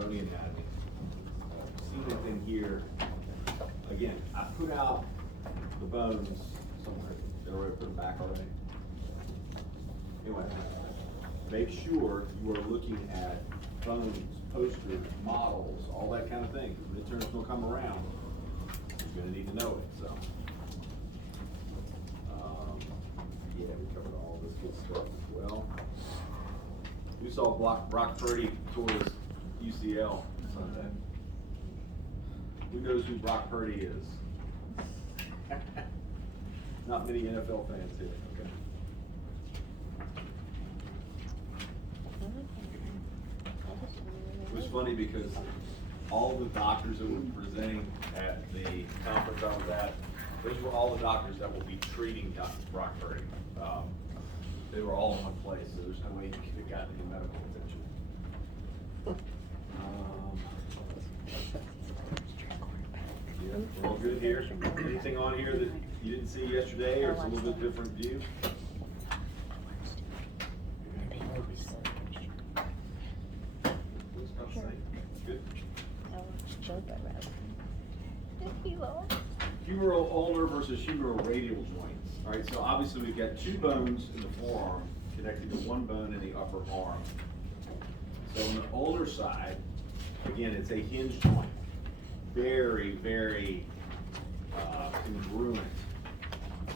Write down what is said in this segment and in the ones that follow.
bony anatomy. Seen it in here. Again, I put out the bones somewhere. Did I already put them back already? Anyway, make sure you are looking at bones, posters, models, all that kind of thing. Midterm's gonna come around. You're gonna need to know it, so. Yeah, we covered all this good stuff as well. We saw Brock Purdy tore his UCL Sunday. Who knows who Brock Purdy is? Not many NFL fans here, okay. It was funny because all the doctors that were presenting at the conference I was at, those were all the doctors that will be treating Brock Purdy. They were all in one place, so there's no way you could have gotten any medical attention. Yeah, we're all good here. Anything on here that you didn't see yesterday, or it's a little bit different view? Good. Humeral ulnar versus humeral radial joints. All right, so obviously we've got two bones in the forearm connected to one bone in the upper arm. So on the ulnar side, again, it's a hinge joint. Very, very congruent.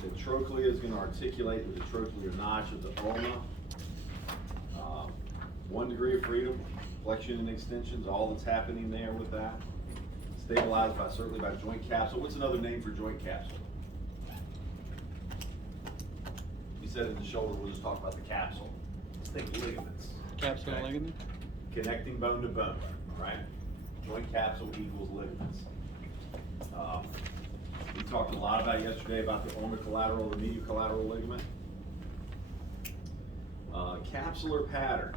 The trochlea is going to articulate with the trochlear notch of the ulna. 1 degree of freedom, flexion and extensions, all that's happening there with that. Stabilized certainly by joint capsule. What's another name for joint capsule? You said in the shoulder, we'll just talk about the capsule. Let's think ligaments. Capsule okay? ligament? Connecting bone to bone, all right? Joint capsule equals ligaments. We talked a lot about yesterday about the ulnar collateral, the medial collateral ligament. Capsular pattern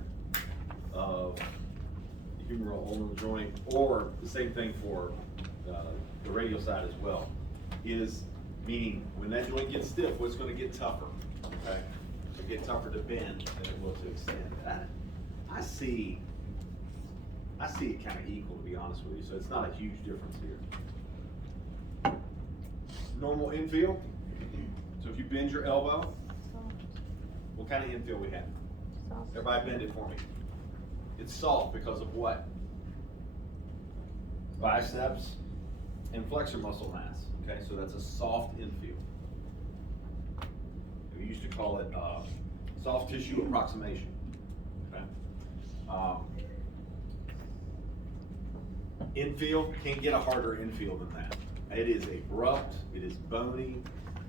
of the humeral ulnar joint, or the same thing for the radial side as well, is meaning when that joint gets stiff, what's going to get tougher? Okay, it'll get tougher to bend than it will to extend. I see it kind of equal, to be honest with you. So it's not a huge difference here. Normal infield. So if you bend your elbow, what kind of infield we have? Everybody bend it for me. It's soft because of what? Biceps and flexor muscle mass. Okay, so that's a soft infield. We used to call it soft tissue approximation. Okay. Infield, can't get a harder infield than that. It is abrupt, it is bony.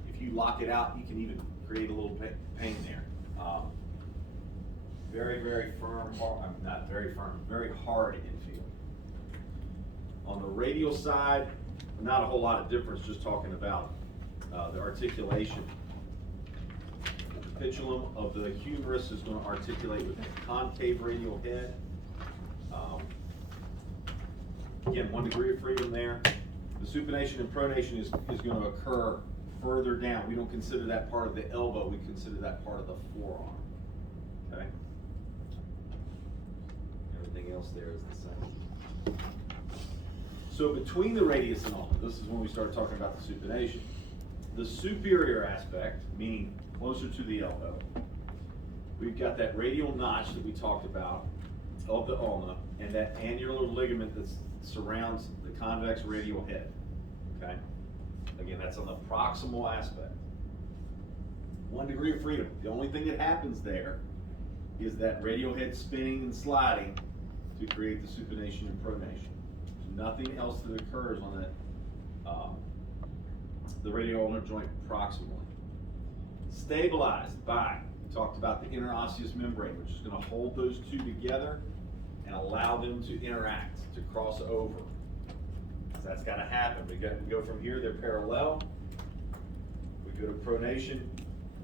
If you lock it out, you can even create a little pain there. Very, very firm, not very firm, very hard infield. On the radial side, not a whole lot of difference, just talking about the articulation. The capitulum of the humerus is going to articulate with the concave radial head. Again, 1 degree of freedom there. The supination and pronation is going to occur further down. We don't consider that part of the elbow, we consider that part of the forearm. Okay? Everything else there is the same. So between the radius and ulna, this is when we start talking about the supination. The superior aspect, meaning closer to the elbow, we've got that radial notch that we talked about of the ulna and that annular ligament that surrounds the convex radial head. Okay? Again, that's on the proximal aspect. 1 degree of freedom. The only thing that happens there is that radial head spinning and sliding to create the supination and pronation. There's nothing else that occurs on that the radial ulnar joint proximally. Stabilized by, we talked about the interosseous membrane, which is going to hold those two together and allow them to interact, to cross over. So that's got to happen. We go from here, they're parallel. We go to pronation,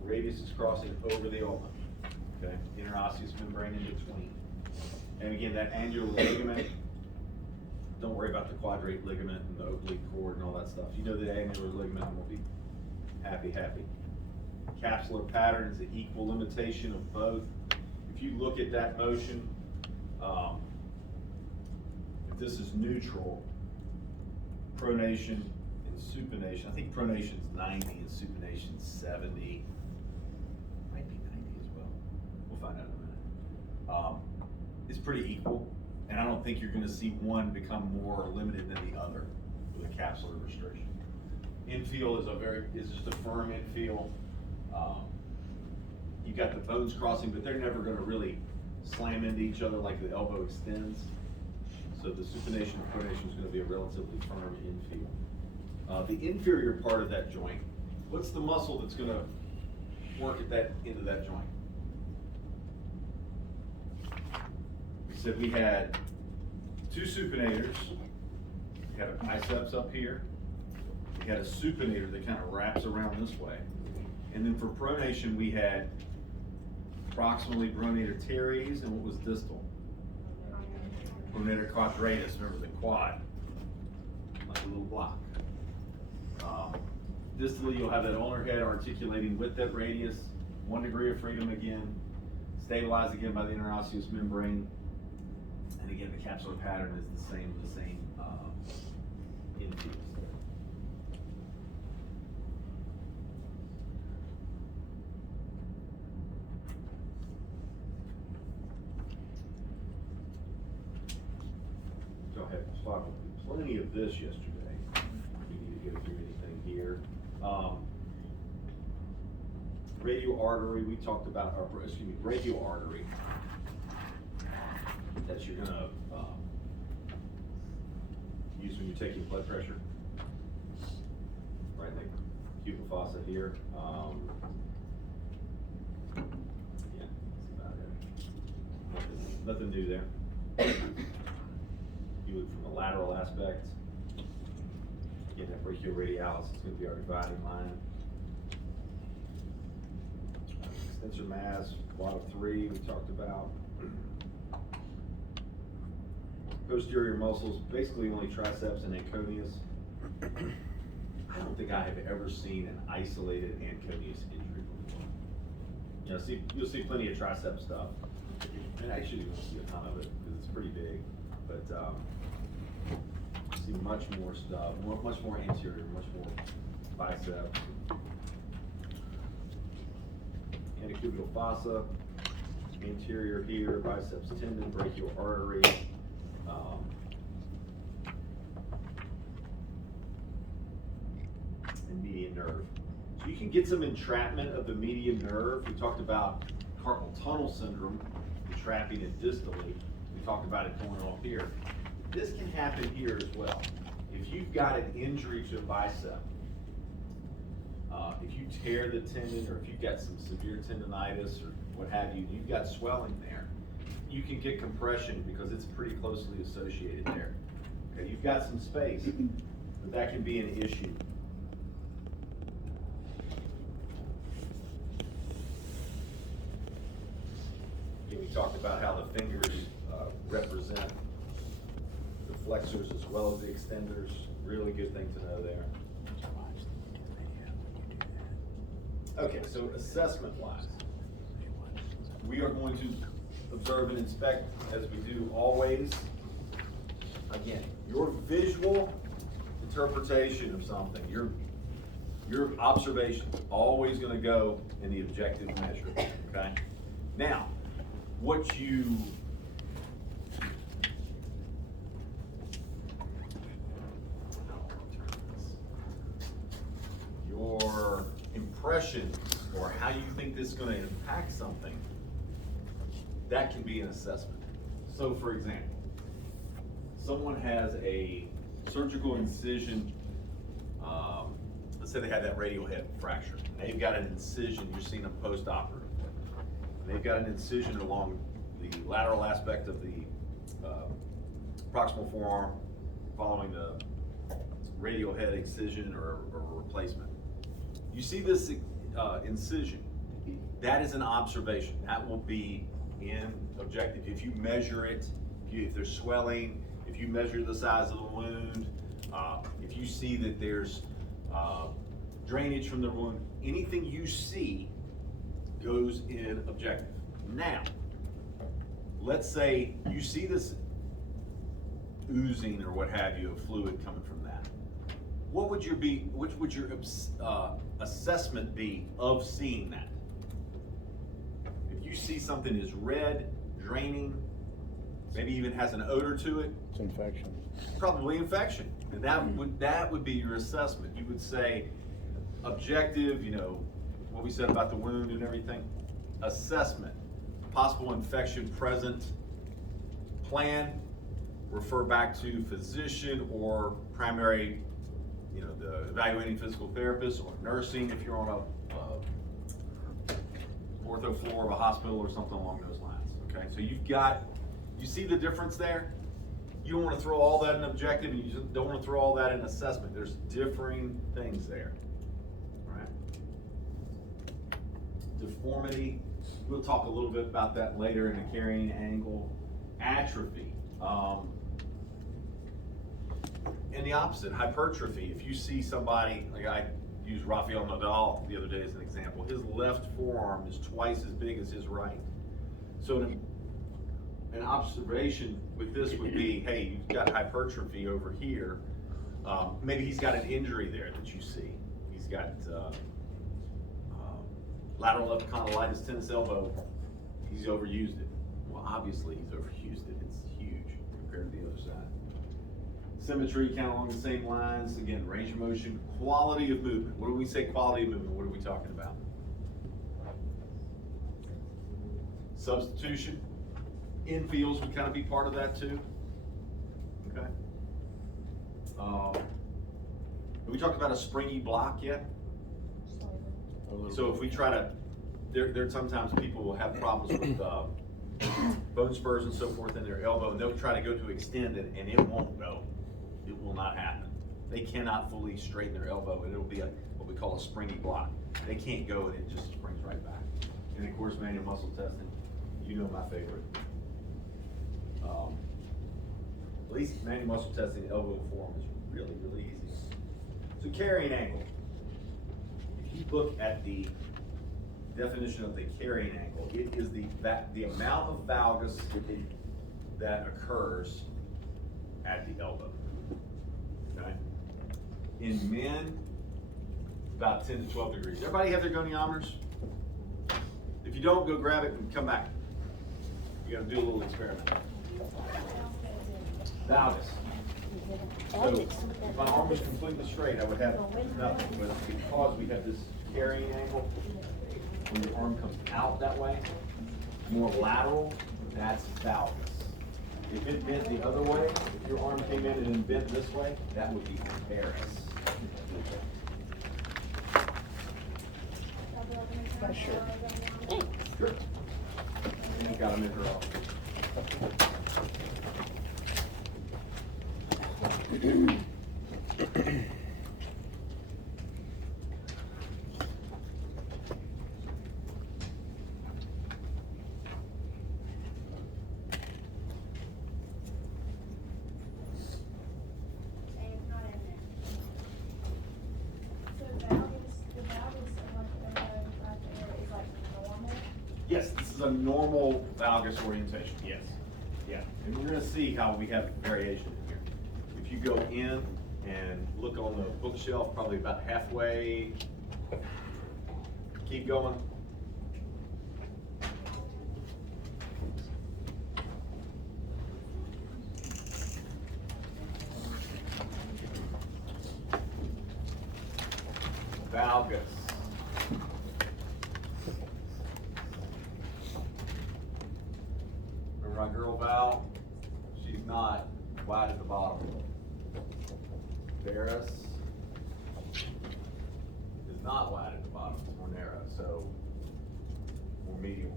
radius is crossing over the ulna. Okay, interosseous membrane in between. And again, that annular ligament, don't worry about the quadrate ligament and the oblique cord and all that stuff. You know the annular ligament will be happy. Capsular pattern is the equal limitation of both. If you look at that motion, this is neutral, pronation and supination. I think pronation's 90 and supination's 70. Might be 90 as well. We'll find out in a minute. It's pretty equal, and I don't think you're going to see one become more limited than the other with a capsular restriction. Infield is just a firm infield. You've got the bones crossing, but they're never going to really slam into each other like the elbow extends. So the supination and pronation is going to be a relatively firm infield. The inferior part of that joint, what's the muscle that's going to work at that end of that joint? We said we had two supinators. We had a biceps up here. We had a supinator that kind of wraps around this way. And then for pronation, we had proximally pronator teres, and what was distal? Pronator quadratus, remember the quad, like a little block. Distally, you'll have that ulnar head articulating with that radius, 1 degree of freedom again, stabilized again by the interosseous membrane, and again the capsular pattern is the same infield. Y'all had plenty of this yesterday. We need to go through anything here. Radial artery, we talked about, radial artery that you're gonna use when you're taking blood pressure. Right, like pupil fossa here. Yeah, that's about it. Nothing new there. You look from the lateral aspect. Again, that brachioradialis is going to be our dividing line. Extensor mass, lot of 3 we talked about. Posterior muscles, basically only triceps and anconeus. I don't think I have ever seen an isolated anconeus injury before. You'll see plenty of tricep stuff. And actually you won't see a ton of it because it's pretty big. But see much more stuff, much more anterior, much more biceps. Antecubital fossa, anterior here, biceps tendon, brachial artery. And median nerve. So you can get some entrapment of the median nerve. We talked about carpal tunnel syndrome, entrapping it distally. We talked about it going off here. This can happen here as well. If you've got an injury to a bicep, if you tear the tendon or if you've got some severe tendonitis or what have you, you've got swelling there, you can get compression because it's pretty closely associated there. Okay, you've got some space, but that can be an issue. Again, we talked about how the fingers represent the flexors as well as the extenders. Really good thing to know there. Okay, so assessment-wise, we are going to observe and inspect as we do always. Again, your visual interpretation of something, your observation is always going to go in the objective measure, okay? Now, what you your impressions or how you think this is going to impact something, that can be an assessment. So for example, someone has a surgical incision, let's say they had that radial head fracture. They've got an incision, you're seeing them post-operative. They've got an incision along the lateral aspect of the proximal forearm following the radial head excision or replacement. You see this incision, that is an observation. That will be in objective. If you measure it, if there's swelling, if you measure the size of the wound, if you see that there's drainage from the wound, anything you see goes in objective. Now, let's say you see this oozing or what have you of fluid coming from that. Which would your assessment be of seeing that? If you see something is red, draining, maybe even has an odor to it, It's infection. probably infection. And that would be your assessment. You would say objective, what we said about the wound and everything. Assessment, possible infection present. Plan, refer back to physician or primary, the evaluating physical therapist or nursing if you're on a ortho floor of a hospital or something along those lines. Okay, so you see the difference there? You don't want to throw all that in objective and you just don't want to throw all that in assessment. There's differing things there. All right? Deformity, we'll talk a little bit about that later in the carrying angle. Atrophy. And the opposite, hypertrophy. If you see somebody, like I used Rafael Nadal the other day as an example, his left forearm is twice as big as his right. So an observation with this would be, hey, you've got hypertrophy over here. Maybe he's got an injury there that you see. He's got lateral epicondylitis, tennis elbow. He's overused it. Well, obviously he's overused it. It's huge compared to the other side. Symmetry, kind of along the same lines. Again, range of motion, quality of movement. What do we say quality of movement? What are we talking about? Substitution. Infields would kind of be part of that too. Okay. Have we talked about a springy block yet? So if we try to, there sometimes people will have problems with bone spurs and so forth in their elbow, and they'll try to go to extend it, and it won't go. It will not happen. They cannot fully straighten their elbow, and it'll be what we call a springy block. They can't go, and it just springs right back. And of course, manual muscle testing, my favorite. At least manual muscle testing, elbow and forearm is really, really easy. So carrying angle. If you look at the definition of the carrying angle, it is the amount of valgus that occurs at the elbow. Okay? In men, about 10 to 12 degrees. Everybody have their goniometers? If you don't, go grab it and come back. You gotta do a little experiment. Valgus. So if my arm was completely straight, I would have nothing, but because we have this carrying angle, when your arm comes out that way, more lateral, that's valgus. If it bent the other way, if your arm came in and then bent this way, that would be varus. Sure. Sure. And you got to measure off. Yes, this is a normal valgus orientation, yes. Yeah, and we're gonna see how we have variation in here. If you go in and look on the bookshelf, probably about halfway, keep going. Valgus. Remember my girl Val? She's not wide at the bottom. Varus is not wide at the bottom, it's more narrow, so more medial.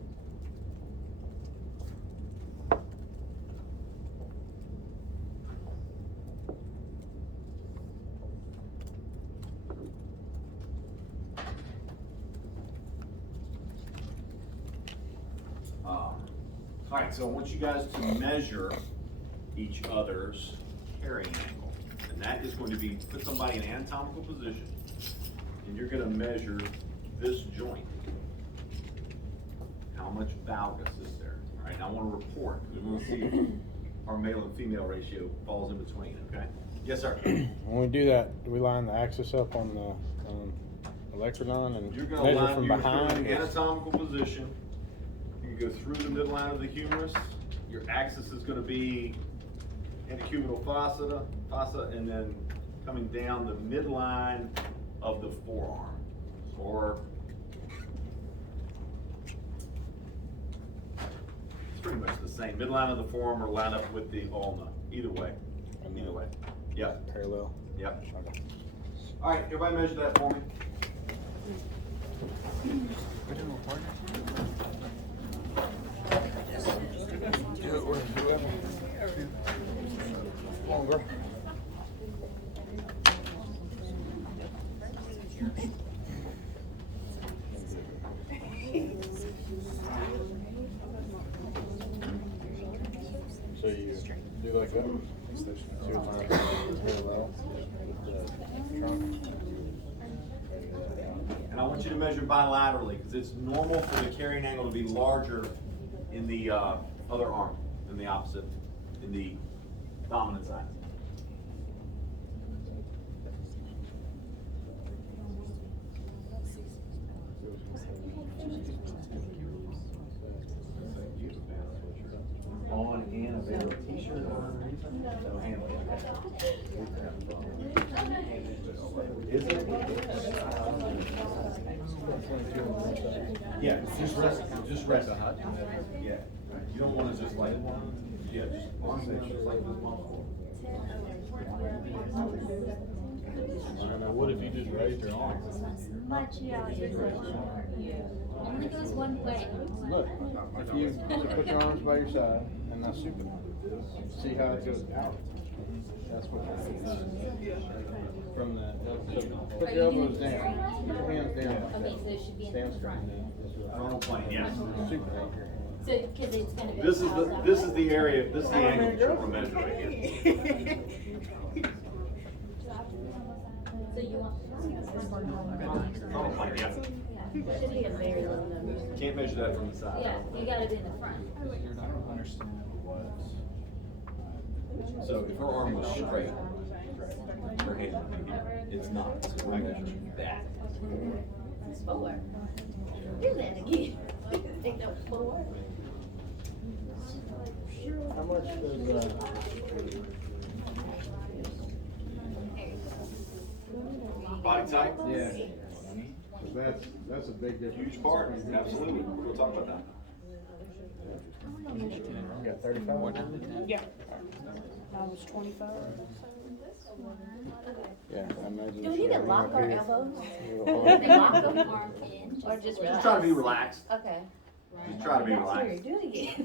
All right, so I want you guys to measure each other's carrying angle. And that is going to be, put somebody in an anatomical position, and you're gonna measure this joint. How much valgus is there? All right, now I wanna report, because we wanna see our male and female ratio falls in between, okay? Yes, sir. When we do that, do we line the axis up on the electrodon and You're gonna measure line from you from behind? an anatomical position. You go through the midline of the humerus. Your axis is gonna be antecubital fossa, and then coming down the midline of the forearm, or it's pretty much the same. Midline of the forearm or line up with the ulna. Either way. Either way. Yep. Parallel. Yep. Okay. All right, everybody measure that for me. Do it with whoever. Longer. So you do like that. So you line parallel with the trunk. And I want you to measure bilaterally, because it's normal for the carrying angle to be larger in the other arm than the opposite, in the dominant side. On and available t-shirt or no hand. Is it? Yeah, just rest. Yeah, you don't want to just like, yeah, just arms down just like this muscle. What if you just raised your arm? Much, yeah. Only goes one way. Look, if you put your arms by your side and now supinate, see how it goes out. That's what happens. From the, so put your elbows down, your hands down. Okay, so it should be in Stand the straight. front. Frontal plane, yes. Supinate. So, because it's gonna go. This is out. the area, this is the angle that you're gonna measure right here. So you want. Frontal plane, yeah. Yeah, should be a very low number. Can't measure that from the side. Yeah, you gotta be in the front. So if her arm was straight, her hand would be here. It's not, so we're measuring that. It's 4. Do that again. Think that was 4. How much does, Body type? yeah. 'Cause that's a big difference. Huge part, absolutely. We'll talk about that. You got 35? Yeah. I was 25. Yeah, I imagine. Do we need to lock our elbows? elbows? They lock them arm in, or just Just try to be relax? relaxed. Okay. Just try to be That's what relaxed. you're doing it.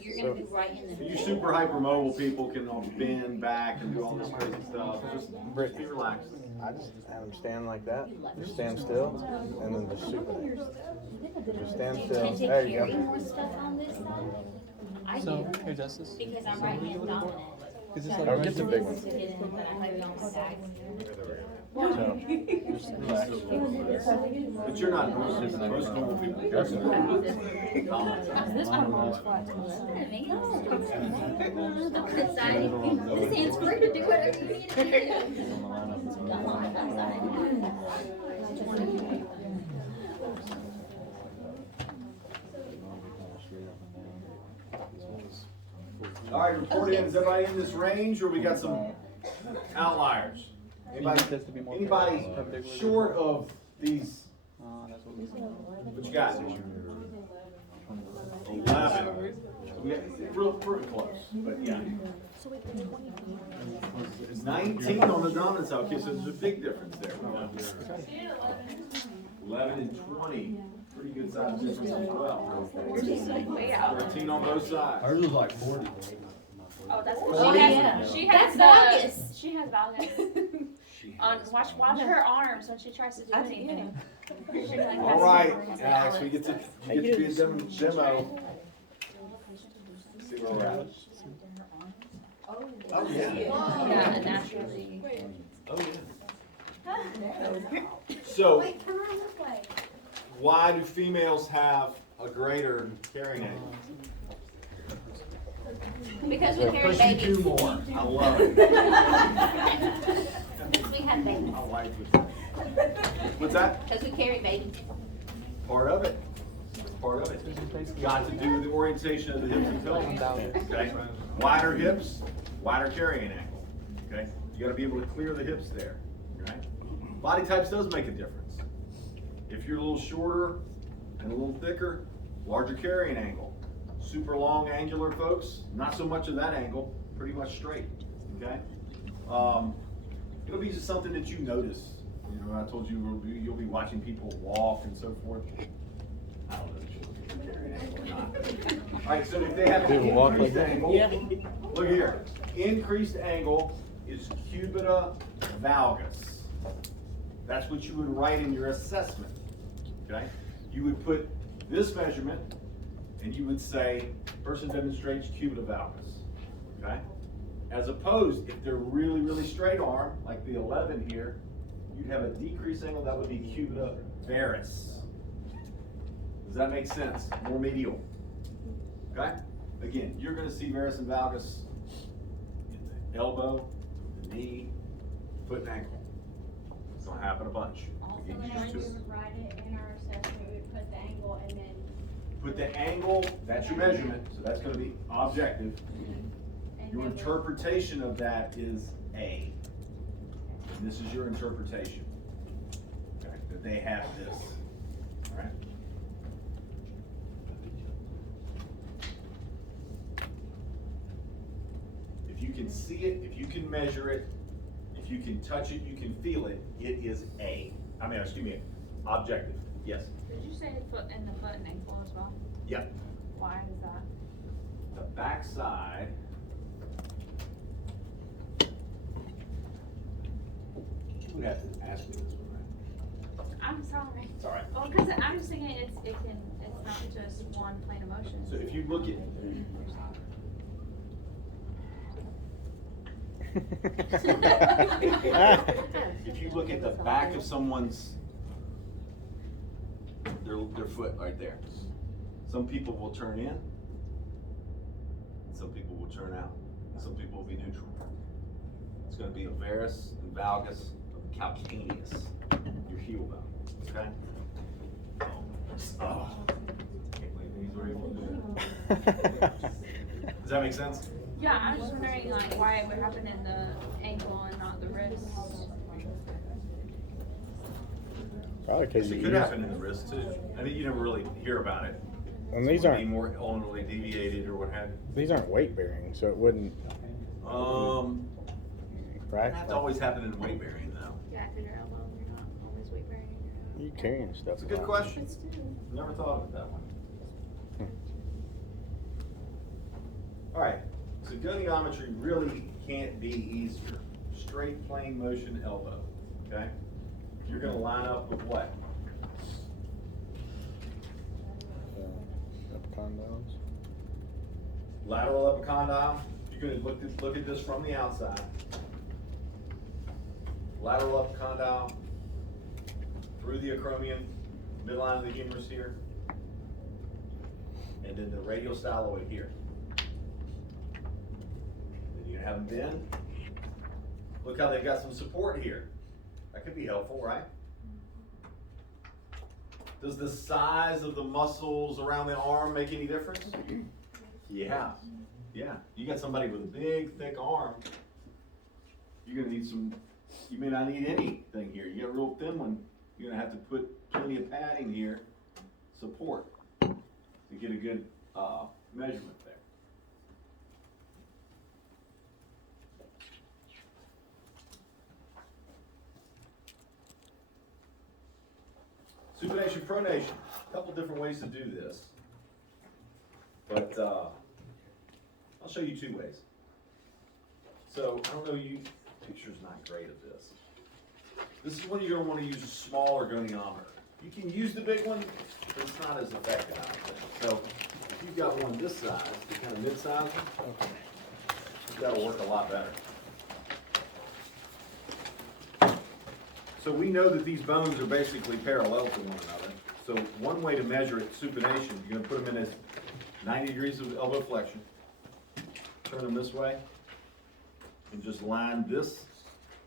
You're gonna be right in the. You super hypermobile people can all bend back and do all this crazy stuff. Just be relaxed. I just have them stand like that, just stand still, and then just supinate. Just stand still. Tend to There you carry go. more stuff on this side. I do, Here, Justice. because I'm right hand dominant. Is this So like Or get the big one. to get in, but I'm heavy on the side. So, just relax. But you're not most normal people. This one rolls flat to the Dominant side, this hand's free to do whatever you need to do. Come on, that side. All right, report in. Is everybody in this range, or we got some outliers? Anybody short of these? What you got? 11. We got real pretty close, but yeah. 19 on the dominant side. Okay, so there's a big difference there. 11 and 20. Pretty good size difference as well. 13 on both sides. Ours was like 40. Oh, that's Oh, she yeah. has. She That's has valgus. She has valgus. Watch her arms when she tries to do anything. All right, Alex, we get to be a demo. See where we're at. Oh, yeah. Yeah, naturally. Oh, yeah. So, Wait, come on this way. why do females have a greater carrying angle? Because we carry Push you babies. two more. I love it. Because we have babies. My wife would say. What's that? Because we carry babies. Part of it. Part of it. It's got to do with the orientation of the hips and pelvis. Okay? Wider hips, wider carrying angle. Okay? You got to be able to clear the hips there. Right? Body types does make a difference. If you're a little shorter and a little thicker, larger carrying angle. Super long angular folks, not so much of that angle, pretty much straight. Okay? It'll be just something that you notice. You know, I told you you'll be watching people walk and so forth. I don't know if you'll look at your carrying angle or not. All right, so if they have an People walk like increased that? angle, look here. Increased angle is cubita valgus. That's what you would write in your assessment. Okay? You would put this measurement and you would say, person demonstrates cubita valgus. Okay? As opposed, if they're really, really straight arm, like the 11 here, you'd have a decreased angle, that would be cubita varus. Does that make sense? More medial. Okay? Again, you're going to see varus and valgus in the elbow, the knee, foot and ankle. It's going to happen a bunch. Also, Get whenever used to we it. would write it in our assessment, we would put the angle and then. Put the angle, that's your measurement, so that's going to be objective. and Your then we'll- interpretation of that is A. And this is your interpretation. Okay, that they have this. All right? If you can see it, if you can measure it, if you can touch it, you can feel it, it is A. Excuse me, objective. Yes? Did you say foot and the foot and ankle as well? Yep. Why is that? The backside. You would have to ask me this one, right? I'm sorry. It's all right. Well, because I'm just thinking it's not just one plane of motion. So if you look at, if you look at the back of someone's, their foot right there. Some people will turn in, and some people will turn out, and some people will be neutral. It's gonna be a varus and valgus of the calcaneus, your heel bone, okay? Oh, can't believe these were able to do that. Does that make sense? Yeah, I was just wondering like why it would happen in the ankle and not the wrist. Probably because It could happen in the wrist too. I mean, you never really hear about it. And these Be aren't more ulnarly deviated or what have you. these aren't weight bearing, so it wouldn't, right? It's always happened in weight bearing though. Yeah, because your elbow, you're not always weight bearing. You carrying stuff. That's a good question. Never thought of it that way. All right, so goniometry really can't be easier. Straight plane motion elbow, okay? You're gonna line up with what? Epicondyles. Lateral epicondyle. You're gonna look at this from the outside. Lateral epicondyle through the acromion, midline of the humerus here, and then the radial styloid here. Then you're gonna have them bend. Look how they've got some support here. That could be helpful, right? Does the size of the muscles around the arm make any difference? Yeah, yeah. You got somebody with a big, thick arm, you're gonna need some, you may not need anything here. You got a real thin one, you're gonna have to put plenty of padding here, support, to get a good measurement there. Supination, pronation, a couple different ways to do this. But I'll show you two ways. So I don't know, picture's not great of this. This is when you're gonna wanna use a smaller goniometer. You can use the big one, but it's not as effective, I don't think. So if you've got one this size, the kind of mid-size one, that'll work a lot better. So we know that these bones are basically parallel to one another. So one way to measure it, supination, you're gonna put them in as 90 degrees of elbow flexion. turn them this way, and just line this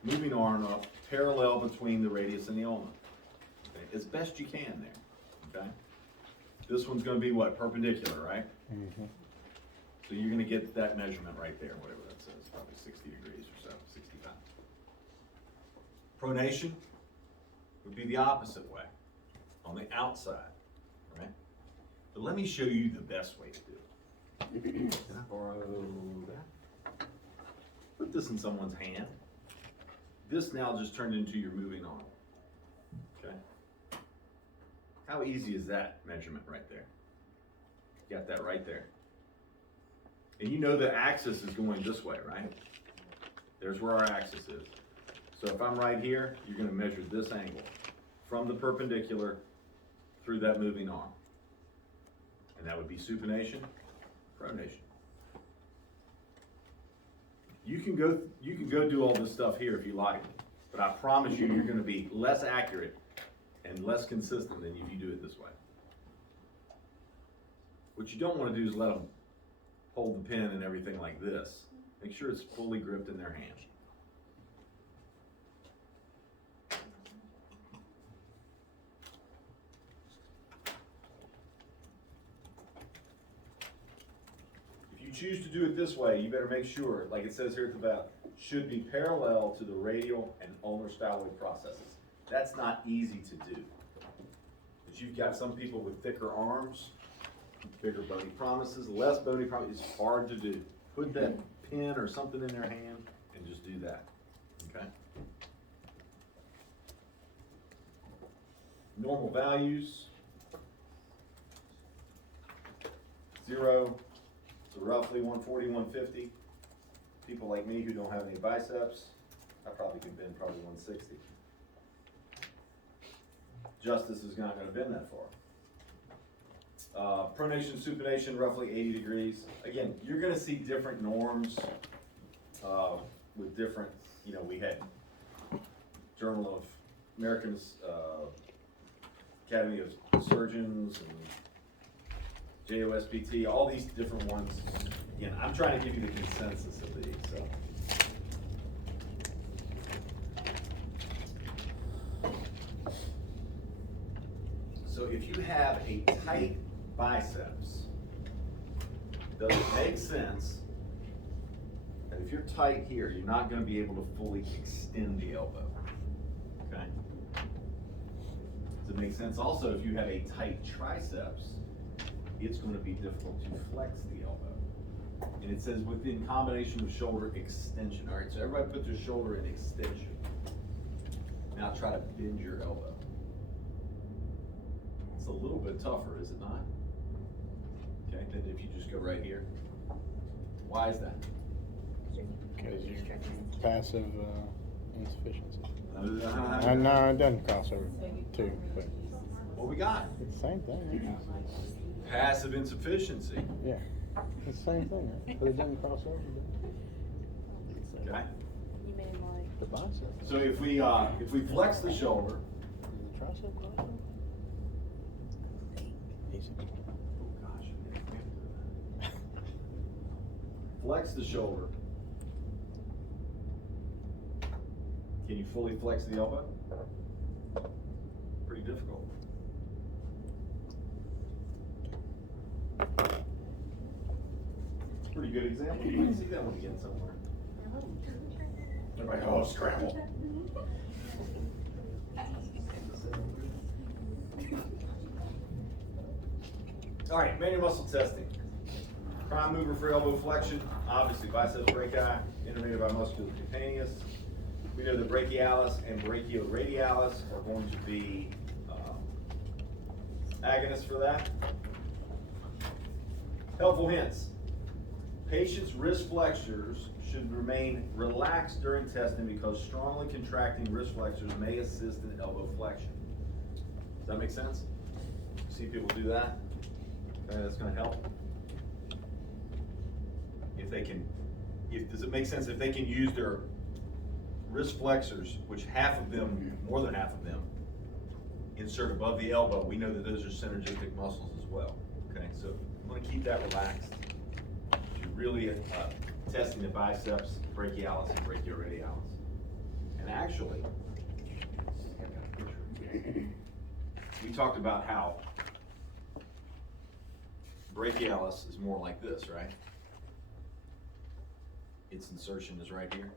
moving arm up parallel between the radius and the ulna. Okay, as best you can there, okay? This one's gonna be what, perpendicular, right? Mhm. So you're gonna get that measurement right there, whatever that says, probably 60 degrees or so, 65. Pronation would be the opposite way, on the outside, right? But let me show you the best way to do it. Can I borrow that? Put this in someone's hand. This now just turned into your moving arm, okay? How easy is that measurement right there? You got that right there. And you know the axis is going this way, right? There's where our axis is. So if I'm right here, you're gonna measure this angle from the perpendicular through that moving arm. And that would be supination, pronation. You can go do all this stuff here if you like, but I promise you, you're gonna be less accurate and less consistent than if you do it this way. What you don't wanna do is let them hold the pen and everything like this. Make sure it's fully gripped in their hand. If you choose to do it this way, you better make sure, like it says here at the back, should be parallel to the radial and ulnar styloid processes. That's not easy to do. But you've got some people with thicker arms, bigger bony promises, less bony promises. It's hard to do. Put that pen or something in their hand and just do that, okay? Normal values, 0 to roughly 140, 150. People like me who don't have any biceps, I probably can bend probably 160. Justice is not gonna bend that far. Pronation, supination, roughly 80 degrees. Again, you're gonna see different norms with different, you know, we had Journal of American Academy of Surgeons and JOSPT, all these different ones. Again, I'm trying to give you the consensus of these, so. So if you have a tight biceps, does it make sense that if you're tight here, you're not gonna be able to fully extend the elbow, okay? Does it make sense also if you have a tight triceps, it's gonna be difficult to flex the elbow. And it says within combination of shoulder extension. All right, so everybody put their shoulder in extension. Now try to bend your elbow. It's a little bit tougher, is it not? Okay, then if you just go right here. Why is that? Because you're passive insufficiency. Uh, No, it doesn't cross over too, but What we got? it's the same thing. Right? Passive insufficiency. Yeah, it's the same thing, right? But it doesn't cross over. Okay. You mean like? The bicep. So if we flex the shoulder, Does the tricep cross over? Easy. oh gosh, I didn't think of that. Flex the shoulder. Can you fully flex the elbow? Pretty difficult. Pretty good example. You might see that one again somewhere. Everybody, oh, scramble. All right, manual muscle testing. Prime mover for elbow flexion, obviously biceps brachii, innervated by musculocutaneous. We know the brachialis and brachioradialis are going to be agonists for that. Helpful hints. Patients' wrist flexors should remain relaxed during testing because strongly contracting wrist flexors may assist in elbow flexion. Does that make sense? See people do that? Okay, that's gonna help. Does it make sense if they can use their wrist flexors, which half of them, more than half of them, insert above the elbow, we know that those are synergistic muscles as well. Okay, so you wanna keep that relaxed. If you're really testing the biceps, brachialis, and brachioradialis. And actually, I've got a picture here. We talked about how brachialis is more like this, right? Its insertion is right here.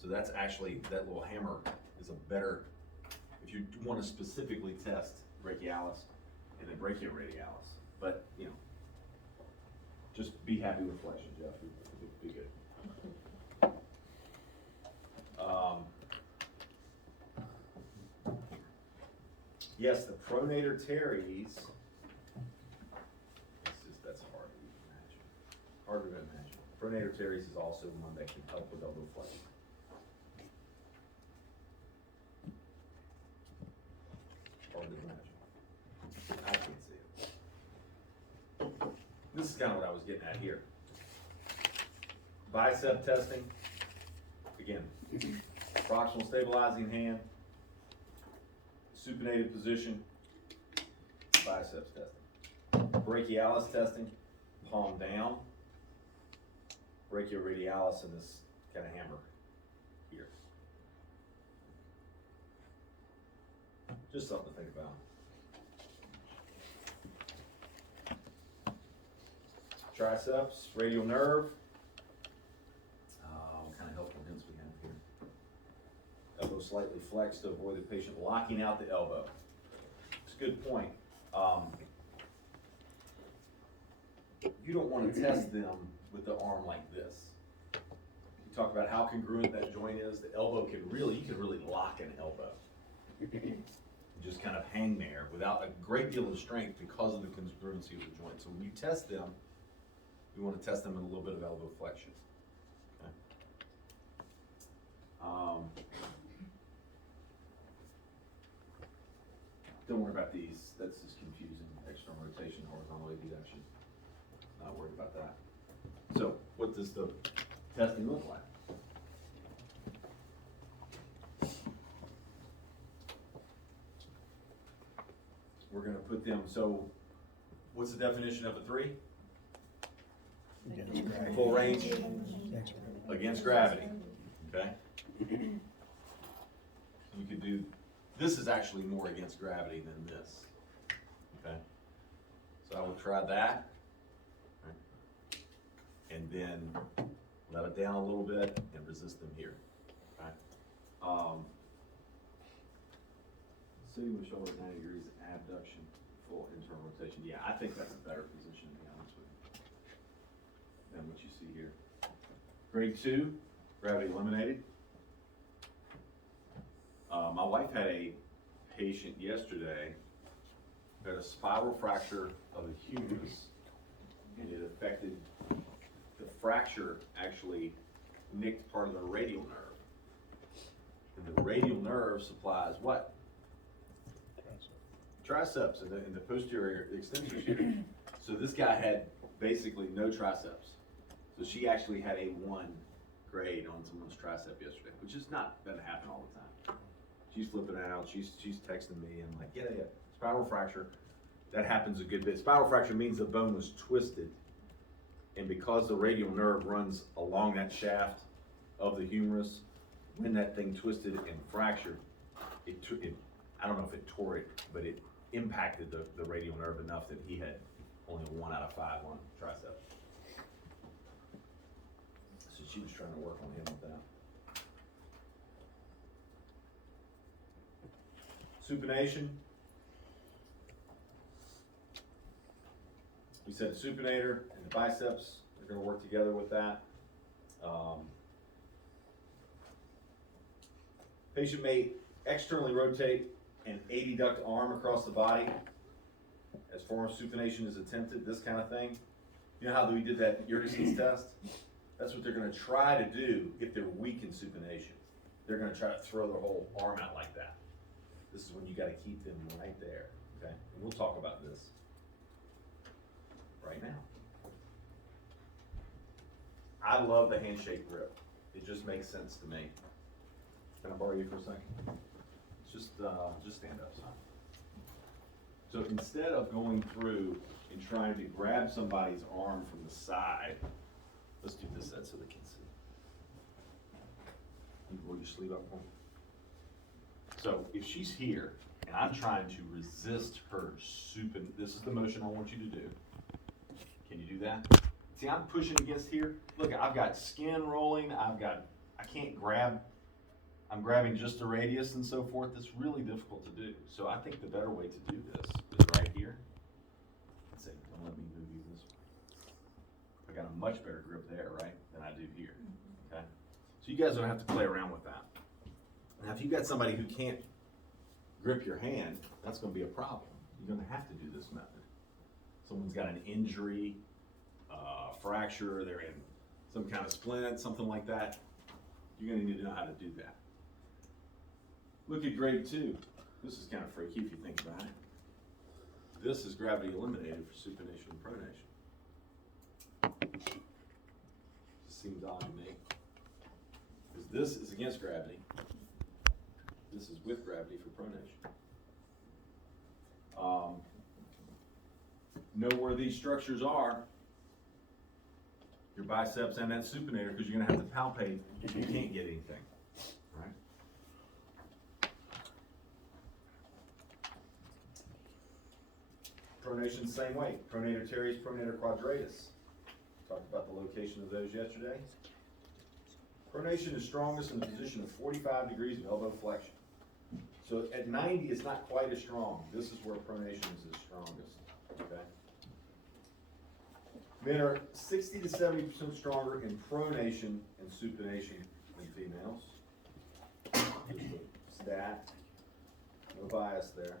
So that's actually, that little hammer is a better, if you want to specifically test brachialis and then brachioradialis. But, you know, just be happy with flexion, Jeff. It'll be good. Yes, the pronator teres. That's hard to imagine. Hard to imagine. Pronator teres is also one that can help with elbow flexion. Hard to imagine. I can't see it. This is kind of what I was getting at here. Bicep testing. Again, proximal stabilizing hand, supinated position, biceps testing. Brachialis testing, palm down. Brachioradialis in this kind of hammer here. Just something to think about. Triceps, radial nerve. What kind of helpful hints we have here? Elbow slightly flexed to avoid the patient locking out the elbow. It's a good point. You don't want to test them with the arm like this. You talk about how congruent that joint is. The elbow can really, you can really lock an elbow. Just kind of hang there without a great deal of strength because of the congruency of the joint. So when you test them, you want to test them with a little bit of elbow flexion. Okay. Don't worry about these. That's just confusing. External rotation, horizontal abduction. Not worried about that. So, what does the testing look like? We're going to put them. So, what's the definition of a 3? Against gravity. Full range against gravity. Okay. You could do. This is actually more against gravity than this. Okay. So I would try that. Right. And then let it down a little bit and resist them here. Okay. Sitting with shoulder at 90 degrees, abduction, full internal rotation. Yeah, I think that's a better position, to be honest with you, than what you see here. Grade 2, gravity eliminated. My wife had a patient yesterday who had a spiral fracture of the humerus, and it affected, the fracture actually nicked part of the radial nerve. And the radial nerve supplies what? Triceps in the posterior extensors here. So this guy had basically no triceps. So she actually had a 1 grade on someone's tricep yesterday, which is not going to happen all the time. She's flipping out. She's texting me and like, yeah, spiral fracture. That happens a good bit. Spiral fracture means the bone was twisted, and because the radial nerve runs along that shaft of the humerus, when that thing twisted and fractured, it I don't know if it tore it, but it impacted the radial nerve enough that he had only a 1 out of 5 on tricep. So she was trying to work on him with that. Supination. We said supinator and the biceps are going to work together with that. Patient may externally rotate an adduct arm across the body as form of supination is attempted, this kind of thing. You know how we did that Yerkeson's test? That's what they're going to try to do if they're weak in supination. They're going to try to throw their whole arm out like that. This is when you got to keep them right there, okay? And we'll talk about this right now. I love the handshake grip. It just makes sense to me. Can I borrow you for a second? Just stand up, son. So instead of going through and trying to grab somebody's arm from the side, let's do this side so they can see. You roll your sleeve up. So if she's here and I'm trying to resist her supin, this is the motion I want you to do. Can you do that? See, I'm pushing against here. Look, I've got skin rolling. I can't grab. I'm grabbing just the radius and so forth. It's really difficult to do. So I think the better way to do this is right here. Let's see, don't let me move you this way. I got a much better grip there, right, than I do here, okay? So you guys don't have to play around with that. Now, if you've got somebody who can't grip your hand, that's gonna be a problem. You're gonna have to do this method. Someone's got an injury, fracture, they're in some kind of splint, something like that. You're gonna need to know how to do that. Look at grade 2. This is kind of freaky if you think about it. This is gravity eliminated for supination and pronation. Just seems odd to me. Because this is against gravity. This is with gravity for pronation. Know where these structures are, your biceps and that supinator, because you're gonna have to palpate if you can't get anything, right? Pronation, same way. Pronator teres, pronator quadratus. Talked about the location of those yesterday. Pronation is strongest in the position of 45 degrees of elbow flexion. So at 90, it's not quite as strong. This is where pronation is its strongest, okay? Men are 60 to 70% stronger in pronation and supination than females. Just a stat, no bias there.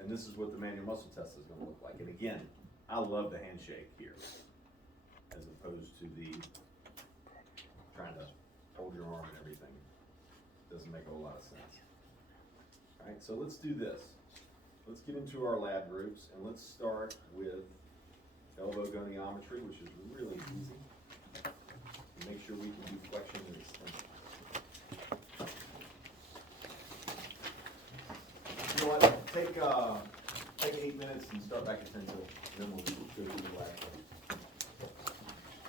And this is what the manual muscle test is going to look like. And again, I love the handshake here, as opposed to the trying to hold your arm and everything. Doesn't make a whole lot of sense. All right, so let's do this. Let's get into our lab groups, and let's start with elbow goniometry, which is really easy. And make sure we can do flexion and extension. You know what? Take 8 minutes and start back at 10 till, and then we'll go through the lab.